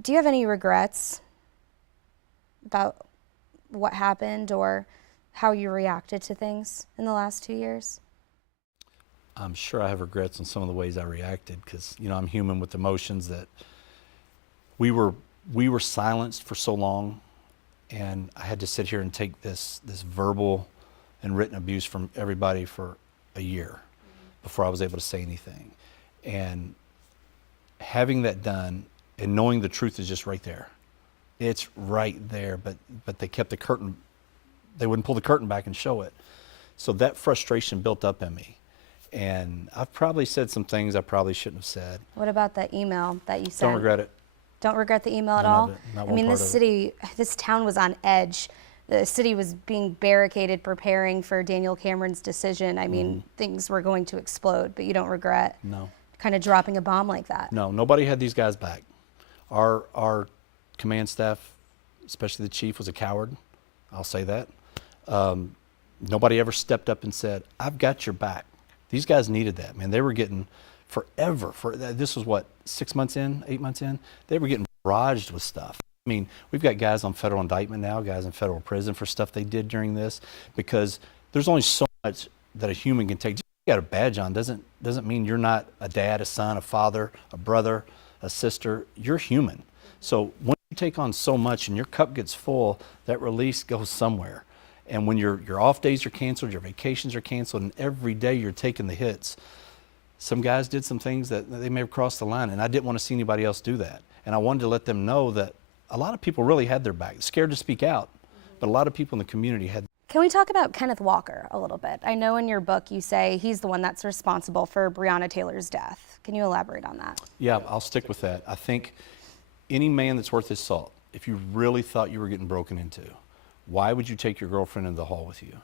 Do you have any regrets about what happened or how you reacted to things in the last 2 years? I'm sure I have regrets on some of the ways I reacted because, I'm human with emotions that we were silenced for so long, and I had to sit here and take this verbal and written abuse from everybody for a year before I was able to say anything. And having that done and knowing the truth is just right there. It's right there, but they kept the curtain, they wouldn't pull the curtain back and show it. So that frustration built up in me. And I've probably said some things I probably shouldn't have said. What about the email that you sent? Don't regret it. Don't regret the email at None all? of it. Not I one mean, part of it. this town was on edge. The city was being barricaded, preparing for Daniel Cameron's decision. I mean, things were going to explode, but you don't regret No. kind of dropping a bomb like that? No, nobody had these guys back. Our command staff, especially the chief, was a coward. I'll say that. Nobody ever stepped up and said, I've got your back. These guys needed that, man. They were getting forever. This was what, 6 months in, 8 months in? They were getting barraged with stuff. I mean, we've got guys on federal indictment now, guys in federal prison for stuff they did during this, because there's only so much that a human can take. Just you got a badge on doesn't mean you're not a dad, a son, a father, a brother, a sister. You're human. So when you take on so much and your cup gets full, that release goes somewhere. And when your off days are canceled, your vacations are canceled, and every day you're taking the hits, some guys did some things that they may have crossed the line, and I didn't want to see anybody else do that. And I wanted to let them know that a lot of people really had their back, scared to speak out, but a lot of people in the community had. Can we talk about Kenneth Walker a little bit? I know in your book you say he's the one that's responsible for Breonna Taylor's death. Can you elaborate on that? Yeah, I'll stick with that. I think any man that's worth his salt, if you really thought you were getting broken into, why would you take your girlfriend into the hall with you?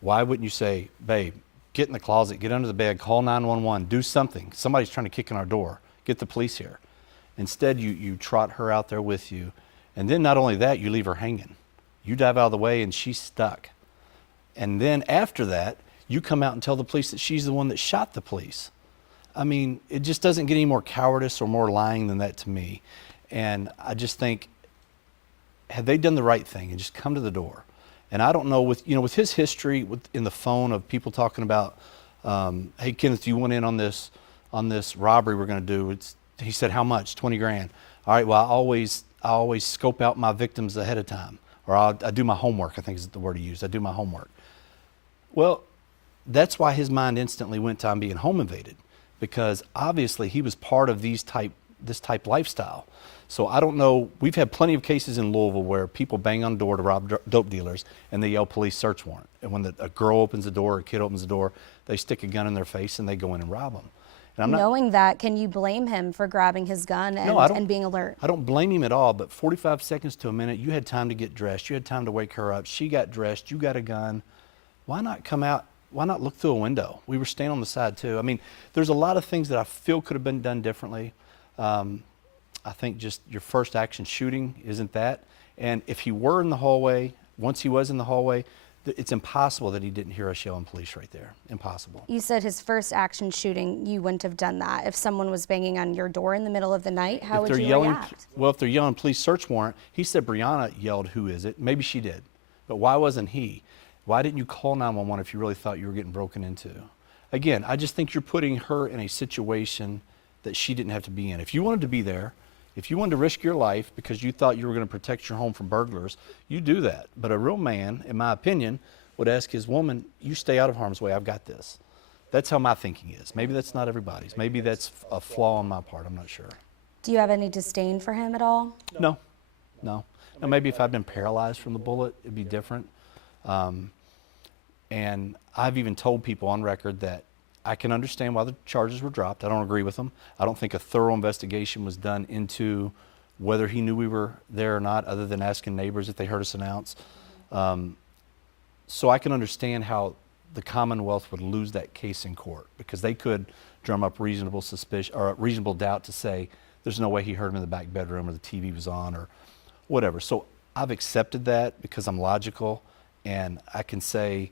Why wouldn't you say, babe, get in the closet, get under the bed, call 911, do something. Somebody's trying to kick in our door. Get the police here. Instead, you trot her out there with you. And then not only that, you leave her hanging. You dive out of the way and she's stuck. And then after that, you come out and tell the police that she's the one that shot the police. I mean, it just doesn't get any more cowardice or more lying than that to me. And I just think, had they done the right thing and just come to the door? And I don't know, with his history in the phone of people talking about, hey, Kenneth, you went in on this robbery we're going to do. He said, how much? 20 grand. All right, well, I always scope out my victims ahead of time. Or I do my homework, I think is the word he used. I do my homework. Well, that's why his mind instantly went to I'm being home invaded, because obviously he was part of this type lifestyle. So I don't know, we've had plenty of cases in Louisville where people bang on the door to rob dope dealers and they yell police search warrant. And when a girl opens the door or a kid opens the door, they stick a gun in their face and they go in and rob them. And Knowing that, can you blame him for grabbing his gun and being alert? I don't blame him at all, but 45 seconds to a minute, you had time to get dressed. You had time to wake her up. She got dressed. You got a gun. Why not come out? Why not look through a window? We were standing on the side too. I mean, there's a lot of things that I feel could have been done differently. I think just your first action shooting isn't that. And if he were in the hallway, once he was in the hallway, it's impossible that he didn't hear us yelling police right there. Impossible. You said his first action shooting, you wouldn't have done that. If someone was banging on your door in the middle of the night, how would you react? Well, if they're yelling police search warrant, he said Breonna yelled, who is it? Maybe she did. But why wasn't he? Why didn't you call 911 if you really thought you were getting broken into? Again, I just think you're putting her in a situation that she didn't have to be in. If you wanted to be there, if you wanted to risk your life because you thought you were going to protect your home from burglars, you do that. But a real man, in my opinion, would ask his woman, you stay out of harm's way, I've got this. That's how my thinking is. Maybe that's not everybody's. Maybe that's a flaw on my part, I'm not sure. Do you have any disdain for him at all? No. Now maybe if I'd been paralyzed from the bullet, it'd be different. And I've even told people on record that I can understand why the charges were dropped. I don't agree with them. I don't think a thorough investigation was done into whether he knew we were there or not, other than asking neighbors if they heard us announce. So I can understand how the Commonwealth would lose that case in court, because they could drum up reasonable suspicion or reasonable doubt to say there's no way he heard him in the back bedroom or the TV was on or whatever. So I've accepted that because I'm logical, and I can say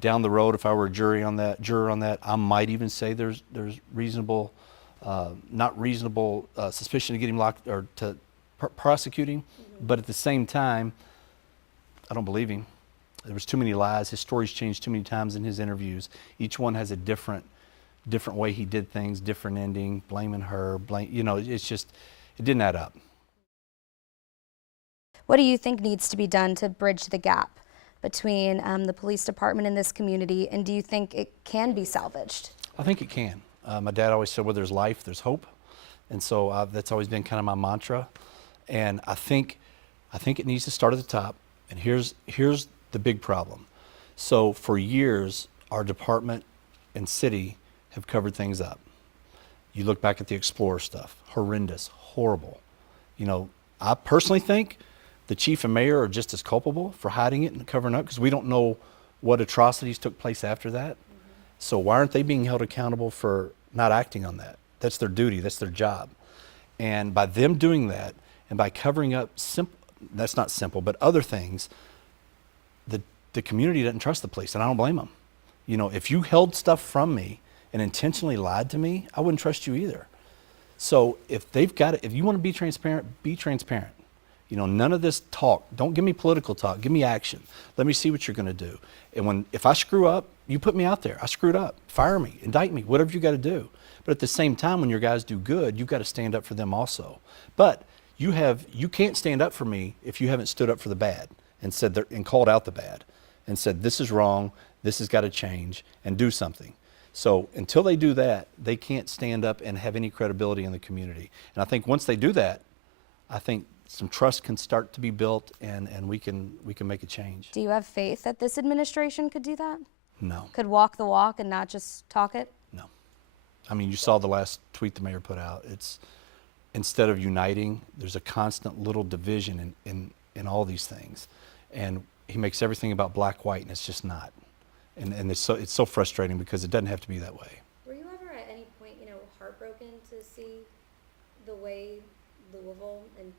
down the road, if I were a juror on that, I might even say there's reasonable not reasonable suspicion to get him locked or to prosecute him. But at the same time, I don't believe him. There was too many lies. His story's changed too many times in his interviews. Each one has a different way he did things, different ending, blaming her, it's just, it didn't add up. What do you think needs to be done to bridge the gap between the police department and this community, and do you think it can be salvaged? I think it can. My dad always said, where there's life, there's hope. And so that's always been kind of my mantra. And I think it needs to start at the top. And here's the big problem. So for years, our department and city have covered things up. You look back at the Explorer stuff, horrendous, horrible. I personally think the chief and mayor are just as culpable for hiding it and covering up, because we don't know what atrocities took place after that. So why aren't they being held accountable for not acting on that? That's their duty, that's their job. And by them doing that, and by covering up that's not simple, but other things, the community doesn't trust the police, and I don't blame them. If you held stuff from me and intentionally lied to me, I wouldn't trust you either. So if you want to be transparent, be transparent. None of this talk. Don't give me political talk. Give me action. Let me see what you're going to do. And if I screw up, you put me out there. I screwed up. Fire me. Indict me. Whatever you got to do. But at the same time, when your guys do good, you've got to stand up for them also. But you can't stand up for me if you haven't stood up for the bad and called out the bad and said, this is wrong. This has got to change, and do something. So until they do that, they can't stand up and have any credibility in the community. And I think once they do that, I think some trust can start to be built, and we can make a change. Do you have faith that this administration could do that? No. Could walk the walk and not just talk it? No. I mean, you saw the last tweet the mayor put out. It's, instead of uniting, there's a constant little division in all these things. And he makes everything about black, white, and it's just not. And it's so frustrating, because it doesn't have to be that way. Were you ever at any point, heartbroken to see the way Louisville and